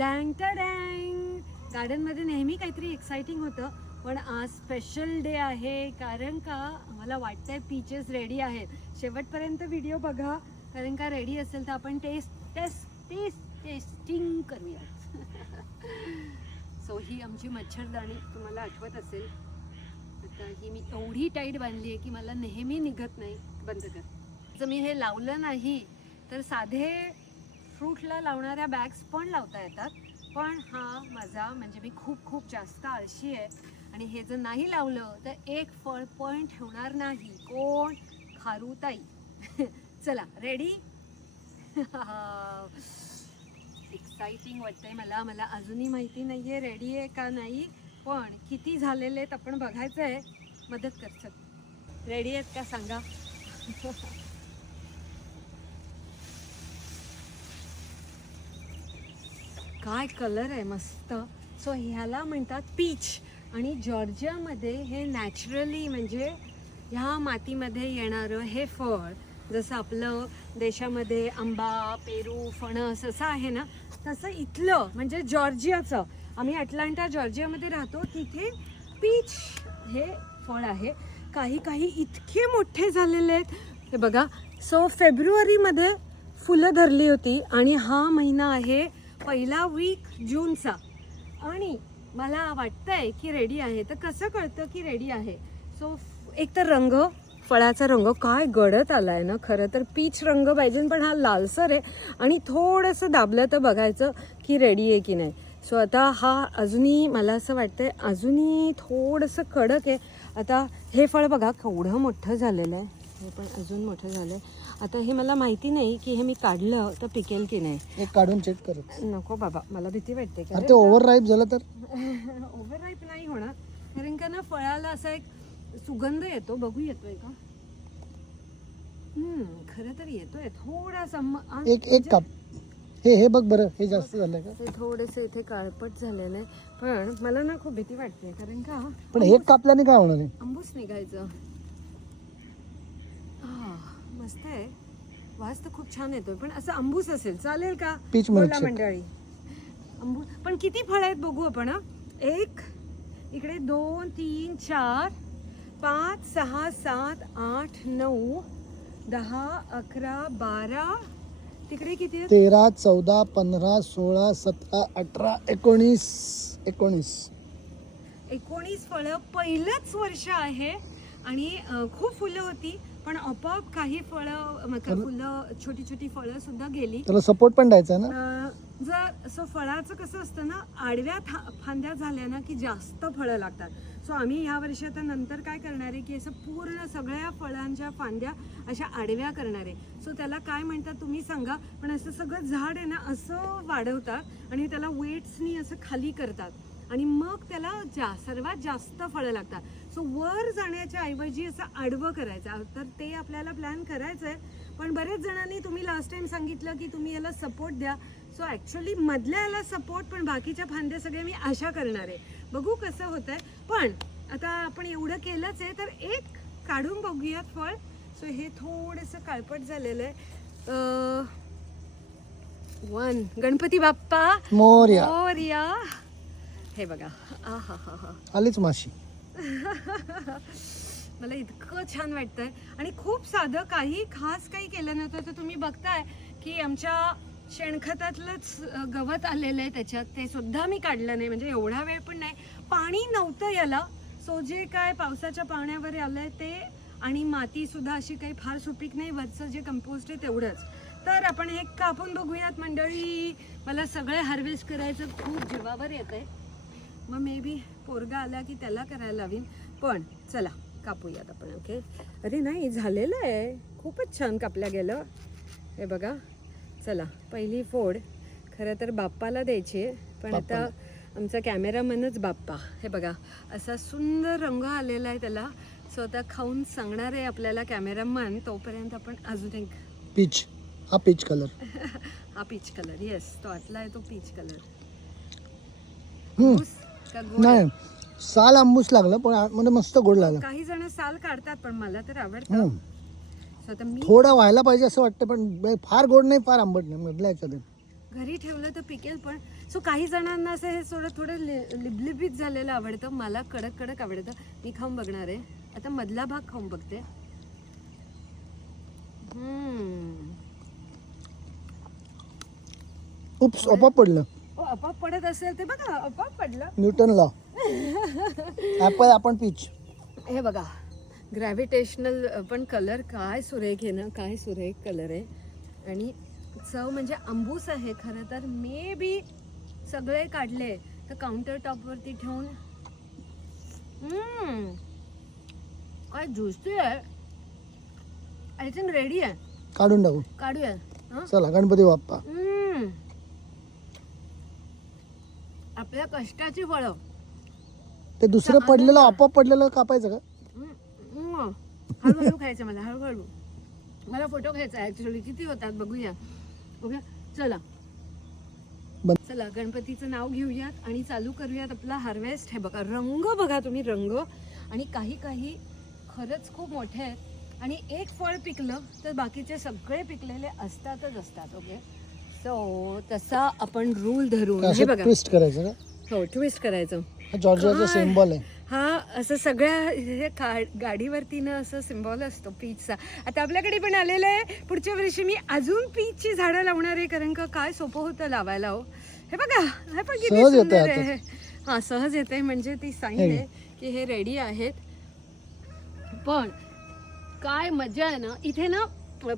डँग टँग. गार्डनमध्ये नेहमी काहीतरी एक्साइटिंग होतं, पण आज स्पेशल डे आहे कारण का मला वाटतंय पीचेस रेडी आहेत. शेवटपर्यंत व्हिडिओ बघा, कारण का रेडी असेल तर आपण टेस्टिंग करूया. सो ही आमची मच्छरदाणी तुम्हाला आठवत असेल. आता ही मी एवढी टाईट बांधली आहे की मला नेहमी निघत नाही. बंद कर. जर मी हे लावलं नाही तर साधे फ्रूटला लावणाऱ्या बॅग्स पण लावता येतात, पण हा माझा म्हणजे मी खूप जास्त आळशी आहे आणि हे जर नाही लावलं तर एक फळ पण ठेवणार नाही. कोण? खारुताई. चला रेडी. एक्साइटिंग वाटतंय मला. मला अजूनही माहिती नाहीये रेडी आहे का नाही, पण किती झालेले आहेत आपण बघायचं आहे. मदत कर. चल रेडी आहेत का सांगा. काय कलर आहे मस्त. सो ह्याला म्हणतात पीच. आणि जॉर्जियामध्ये हे नॅचरली म्हणजे ह्या मातीमध्ये येणारं हे फळ, जसं आपलं देशामध्ये आंबा, पेरू, फणस असं आहे ना, तसं इथलं म्हणजे जॉर्जियाचं, आम्ही अटलांटा जॉर्जियामध्ये राहतो, तिथे पीच हे फळ आहे. काही इतके मोठे झालेले आहेत हे बघा. सो फेब्रुवारीमध्ये फुलं धरली होती आणि हा महिना आहे पहिला वीक जूनचा आणि मला वाटतंय की रेडी आहे. तर कसं कळतं की रेडी आहे? सो एक तर रंग, फळाचा रंग काय गडद आलाय ना. खरं तर पीच रंग पाहिजे, पण हा लालसर आहे आणि थोडंसं दाबलं तर बघायचं की रेडी आहे की नाही. सो आता हा अजूनही मला असं वाटतंय अजूनही थोडंसं कडक आहे. आता हे फळ बघा केवढं मोठं झालेलं आहे. हे पण अजून मोठं झालंय. आता हे मला माहिती नाही की हे मी काढलं तर पिकेल की नाही. एक काढून चेक करत. नको बाबा, मला भीती वाटते. ते ओव्हर राईप झालं तर ओव्हर राईप नाही होणार, कारण का ना फळाला असा एक सुगंध येतो. बघू येतोय का? खरं तर येतोय थोडासा. एक काप. हे बघ बरं, हे जास्त झालंय का? ते थोडंसं इथे काळपट झालेलं आहे, पण मला ना खूप भीती वाटते. कारण का पण हे कापल्याने काय होणार आहे? अंबूस निघायचं. मस्त आहे. वास तर खूप छान येतोय, पण असं अंबूस असेल चालेल का? पीच बोला मिल्कशेक. मंडळी. अंबूस पण किती फळ आहेत बघू आपण. एक इकडे 2 3 4 5 6 7 8 9 10 11 12. तिकडे किती आहेत? 13 14 15 16 17 18 19 फळं. पहिलंच वर्ष आहे आणि खूप फुलं होती, पण आपोआप काही फुलं छोटी फळं सुद्धा गेली. त्याला सपोर्ट पण द्यायचा ना. जर असं फळाचं कसं असतं ना, आडव्या फांद्या झाल्या ना की जास्त फळं लागतात. सो आम्ही ह्या वर्षी आता नंतर काय करणार आहे की असं पूर्ण सगळ्या फळांच्या फांद्या अशा आडव्या करणार आहे. सो त्याला काय म्हणतात तुम्ही सांगा, पण असं सगळं झाड आहे ना असं वाढवतात आणि त्याला वेट्सनी असं खाली करतात आणि मग त्याला सर्वात जास्त फळं लागतात. सो वर जाण्याच्या ऐवजी असं आडवं करायचं. तर ते आपल्याला प्लॅन करायचं आहे. पण बरेच जणांनी तुम्ही लास्ट टाइम सांगितलं की तुम्ही याला सपोर्ट द्या. सो ॲक्च्युली मधल्या याला सपोर्ट, पण बाकीच्या फांद्या सगळ्या मी अशा करणार आहे. बघू कसं होतंय. पण आता आपण एवढं केलंच आहे तर एक काढून बघूयात फळ. सो हे थोडंसं काळपट झालेलं आहे. गणपती बाप्पा मोरया. हे बघा. आलीच माशी. मला इतकं छान वाटतंय आणि खूप साधं, काही खास काही केलं नव्हतं. तर तुम्ही बघताय की आमच्या शेणखतातलंच गवत आलेलं आहे त्याच्यात, ते सुद्धा मी काढलं नाही. म्हणजे एवढा वेळ पण नाही, पाणी नव्हतं याला. सो जे काय पावसाच्या पाण्यावर आलंय ते, आणि माती सुद्धा अशी काही फार सुपीक नाही. वरचं जे कंपोस्ट आहे तेवढंच. तर आपण हे कापून बघूयात मंडळी. मला सगळे हार्वेस्ट करायचं खूप जीवावर येत आहे. मग मे बी पोरगा आला की त्याला करायला लावीन. पण चला कापूयात आपण. ओके. अरे नाही, झालेलं आहे. खूपच छान कापल्या गेलं. हे बघा. चला पहिली फोड खरं तर बाप्पाला द्यायची आहे, पण आता आमचा कॅमेरामनच बाप्पा. हे बघा असा सुंदर रंग आलेला आहे त्याला. सो आता खाऊन सांगणार आहे आपल्याला कॅमेरामन. तोपर्यंत आपण अजून एक पीच. हा पीच कलर. हा पीच कलर. येस, तो आतला आहे तो पीच कलर. नाही, साल आंबूस लागलं पण म्हणजे मस्त गोड लागलं. काही जण साल काढतात पण मला तर आवडतं. थोडा व्हायला पाहिजे असं वाटतं, पण फार गोड नाही फार आंबट नाही, मधल्या याच्यात. घरी ठेवलं तर पिकेल पण. सो काही जणांना असं हे थोडं लिबलिबीत झालेलं आवडतं, मला कडक कडक आवडतं. मी खाऊन बघणार आहे आता, मधला भाग खाऊन बघते. उप्स, आपोआप पडलं. आपोआप पडत असेल ते बघा, आपोआप पडलं. Newton law. ऍपल आपण पीच. हे बघा ग्रॅव्हिटेशनल पण कलर काय सुरेख आहे ना, काय सुरेख कलर आहे. आणि चव म्हणजे आंबूस आहे खरं तर. मे बी सगळे काढले तर काउंटर टॉपवरती ठेवून काय ज्युसी आहे. आय थिंक रेडी आहे. काढून टाकू. काढूया. चला गणपती बाप्पा. आपल्या कष्टाची फळं. ते दुसरं पडलेलं आपोआप पडलेलं कापायचं का? हळूहळू खायचं मला, हळूहळू. मला फोटो घ्यायचा ऍक्च्युअली. किती होतात बघूया. ओके चला चला गणपतीचं नाव घेऊयात आणि चालू करूयात आपला हार्वेस्ट. हे बघा रंग बघा तुम्ही, रंग. आणि काही काही खरंच खूप मोठे आहेत. आणि एक फळ पिकलं तर बाकीचे सगळे पिकलेले असतातच असतात. ओके सो तसा आपण रूल धरून हे बघा ट्विस्ट करायचं का? हो ट्विस्ट करायचं. जॉर्जियाचा सिम्बॉल आहे हा. असं सगळ्या हे गाडीवरती ना असं सिम्बॉल असतो पीचचा. आता आपल्याकडे पण आलेलं आहे. पुढच्या वर्षी मी अजून पीचची झाडं लावणार आहे, कारण का काय सोपं होतं लावायला. हो हे बघा, हे पण किती सुंदर आहे. हा सहज येते म्हणजे ती साईन आहे की हे रेडी आहेत. पण काय मजा आहे ना इथे ना,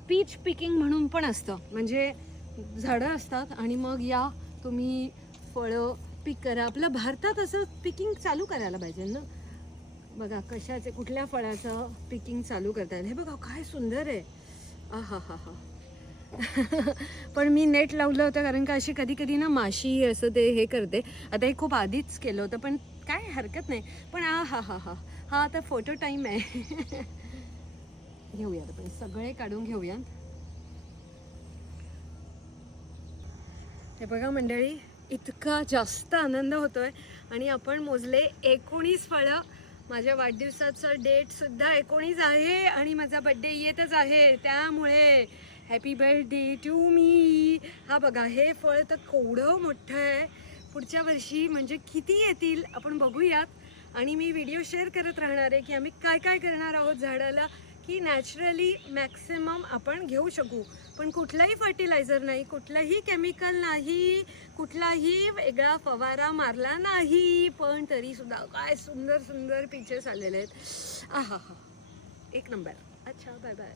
पीच पिकिंग म्हणून पण असतं. म्हणजे झाडं असतात आणि मग या तुम्ही फळं पिक करा. आपल्या भारतात असं पिकिंग चालू करायला पाहिजे ना. बघा कशाचे, कुठल्या फळाचं पिकिंग चालू करतायत. हे बघा काय सुंदर आहे. हा हा हा. पण मी नेट लावलं होतं कारण का अशी कधी कधी ना माशी असं ते हे करते. आता हे खूप आधीच केलं होतं पण काय हरकत नाही. पण हा हा हा हा हा आता फोटो टाईम आहे. घेऊयात आपण सगळे काढून घेऊयात. हे बघा मंडळी, इतका जास्त आनंद होतोय. आणि आपण मोजले 19 फळं. माझ्या वाढदिवसाचा डेट सुद्धा 19 आहे आणि माझा बड्डे येतच आहे, त्यामुळे हॅपी बर्थडे टू मी. हा बघा हे फळ तर केवढं मोठं आहे. पुढच्या वर्षी म्हणजे किती येतील आपण बघूयात. आणि मी व्हिडिओ शेअर करत राहणार आहे की आम्ही काय काय करणार आहोत झाडाला, की नॅचरली मॅक्सिमम आपण घेऊ शकू. पण कुठलाही फर्टिलायझर नाही, कुठलाही केमिकल नाही, कुठलाही वेगळा फवारा मारला नाही. पण तरी सुद्धा काय सुंदर सुंदर पीचेस आलेले आहेत. आहा हा, एक नंबर. अच्छा बाय बाय.